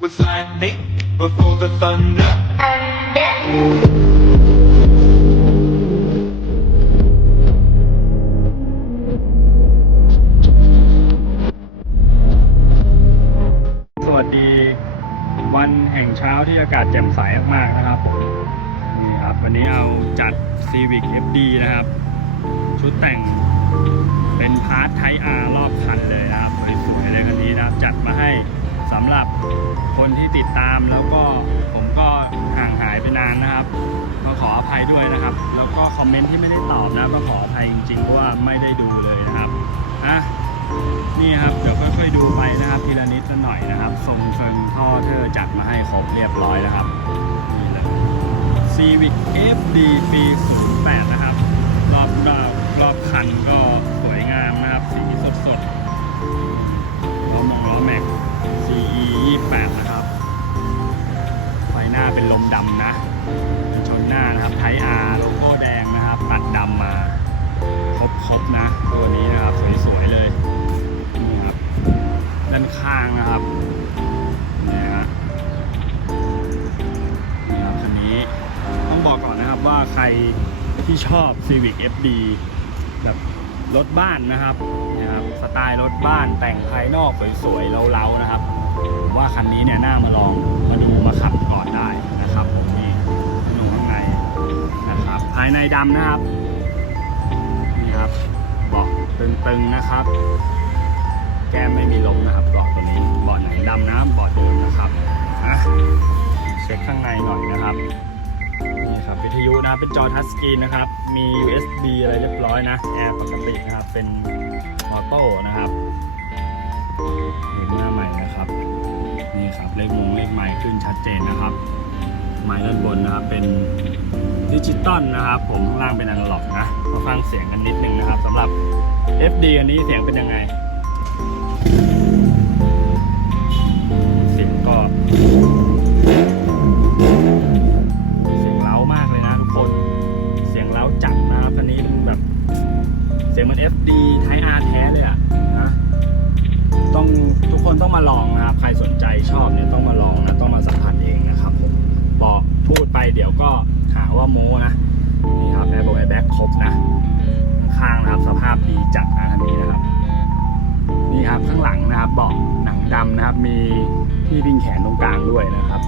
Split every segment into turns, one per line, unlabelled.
was lightning before the thunder.
สวัสดีวันแห่งเช้าที่อากาศแจ่มใสมากๆนะครับนี่ครับวันนี้เอาจัด Civic FD นะครับ ชุดแต่งเป็นพาร์ทไทอาร์รอบคันเลยนะครับสวยๆเลยคันนี้นะครับ จัดมาให้ สำหรับคนที่ติดตามแล้วก็ผมก็ห่างหายไปนานนะครับก็ขออภัยด้วยนะครับ แล้วก็คอมเมนต์ที่ไม่ได้ตอบนะก็ขออภัยจริงๆเพราะว่าไม่ได้ดูเลยนะครับอะนี่ครับเดี๋ยวค่อยๆดูไปนะครับทีละนิดละหน่อยนะครับ ทรงเชิงท่อเธอจัดมาให้ครบเรียบร้อยแล้วครับนี่เลย Civic FD ปี08นะครับ รอบรอบรอบคันก็ 2018 นะครับ ไฟหน้าเป็นลมดำนะ ชนหน้านะครับ ไทอาร์โลโก้แดงนะครับ ตัดดำมา ครบๆนะ ตัวนี้นะครับ สวยๆเลย นี่ครับ ด้านข้างนะครับ นี่ฮะนี่ครับคันนี้ ต้องบอกก่อนนะครับว่าใครที่ชอบ Civic FD แบบรถบ้านนะครับนะครับ สไตล์รถบ้านแต่งภายนอกสวยๆเล้าๆนะครับ ว่าคันนี้เนี่ยน่ามาลองมาดูมาขับก่อนได้นะครับนี่ดูข้างในนะครับ ภายในดำนะครับนี่ครับเบาะตึงๆนะครับ แก้มไม่มีลมนะครับเบาะตัวนี้เบาะหนังดำนะเบาะเดิมนะครับอะเช็คข้างในหน่อยนะครับนี่ครับวิทยุนะเป็นจอทัชสกรีนนะครับ มี USB อะไรเรียบร้อยนะแอร์ปกตินะครับเป็นออโต้นะครับ ดเจนนะครับ ไมค์ด้านบนนะครับเป็นดิจิตอลนะครับ ผมข้างล่างเป็นอนาล็อกนะมาฟังเสียงกันนิดนึงนะครับสำหรับ FD อันนี้เสียงเป็นยังไง เสียงก็เสียงเล้ามากเลยนะทุกคน เสียงเล้าจัดนะครับคันนี้แบบเสียงมัน FD ไทย R แท้เลยอะนะต้องทุกคนต้องมาลองนะครับ ใครสนใจชอบเนี่ยต้องมาลองนะ เดี๋ยวก็หาว่าโม้นะนี่ครับแอร์โบแอร์แบ็คครบนะข้างนะครับสภาพดีจัดนะคันนี้นะครับ นี่ครับข้างหลังนะครับเบาะหนังดำนะครับ มีที่พิงแขนตรงกลางด้วยนะครับ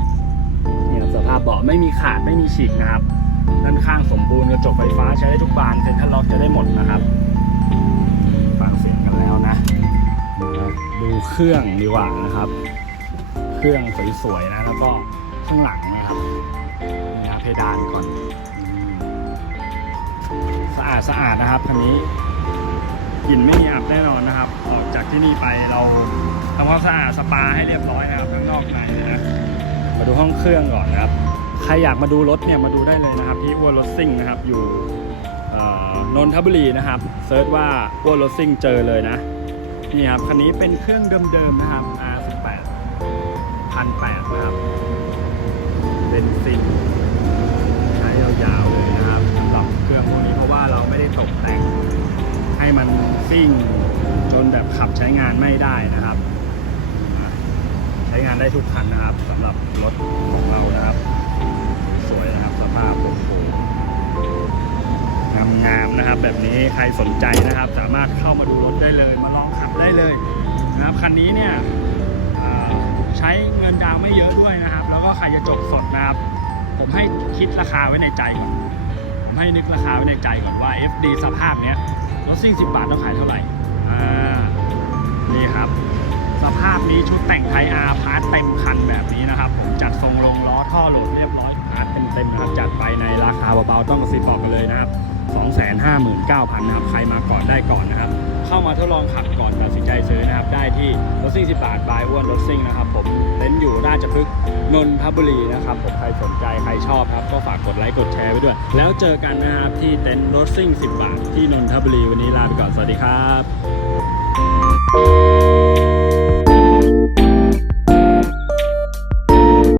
นี่ครับสภาพเบาะไม่มีขาดไม่มีฉีกนะครับด้านข้างสมบูรณ์กระจกไฟฟ้าใช้ได้ทุกบานเซ็นทรัลล็อกจะได้หมดนะครับฟังเสียงกันแล้วนะ ดูเครื่องดีกว่านะครับ เครื่องสวยๆนะแล้วก็ข้างหลังนะครับ นี่นะเพดานก่อน สะอาดสะอาดนะครับคันนี้กลิ่นไม่มีอับแน่นอนนะครับ ออกจากที่นี่ไปเราทำความสะอาดสปาให้เรียบร้อยนะครับข้างนอกในนะมาดูห้องเครื่องก่อนนะครับ ใครอยากมาดูรถเนี่ยมาดูได้เลยนะครับ ที่อ้วนรถซิ่งนะครับ อยู่นนทบุรีนะครับเซิร์ชว่าอ้วนรถซิ่งเจอเลยนะนี่ครับคันนี้เป็นเครื่องเดิมๆนะครับ R18 พันแปดนะครับ นซิ่งใช้ยาวๆเลยนะครับสำหรับเครื่องพวกนี้เพราะว่าเราไม่ได้ตกแต่งให้มันซิ่งจนแบบขับใช้งานไม่ได้นะครับ ใช้งานได้ทุกคันนะครับสำหรับรถของเรานะครับ สวยนะครับสภาพโอ้โหงามๆนะครับ แบบนี้ใครสนใจนะครับ สามารถเข้ามาดูรถได้เลย มาลองขับได้เลยนะครับคันนี้เนี่ย ใช้เงินดาวไม่เยอะด้วยนะครับ แล้วก็ใครจะจบสดนะครับ ผมให้คิดราคาไว้ในใจก่อนผมให้นึกราคาไว้ในใจก่อนว่า FD สภาพเนี้ยรถซิ่ง10 บาทต้องขายเท่าไหร่อ่านี่ครับ สภาพนี้ชุดแต่งไทยอาร์พาร์ทเต็มคันแบบนี้นะครับผมจัดทรงลงล้อท่อหลุดเรียบร้อยพาร์ทเต็มๆนะครับจัดไปในราคาเบาๆต้องกระซิบบอกกันเลยนะครับ259,000นะครับใครมาก่อนได้ก่อนนะครับ เข้ามาทดลองขับก่อนตัดสินใจซื้อนะครับ ได้ที่รถซิ่งสิบาทบายอ้วนรถซิ่งนะครับผมเต็นท์อยู่ราชพฤกษ์นนทบุรีนะครับผมใครสนใจใครชอบครับ ก็ฝากกดไลค์กดแชร์ไว้ด้วย แล้วเจอกันนะครับที่เต็นท์รถซิ่งสิบบาทที่นนทบุรีวันนี้ลาไปก่อนสวัสดีครับ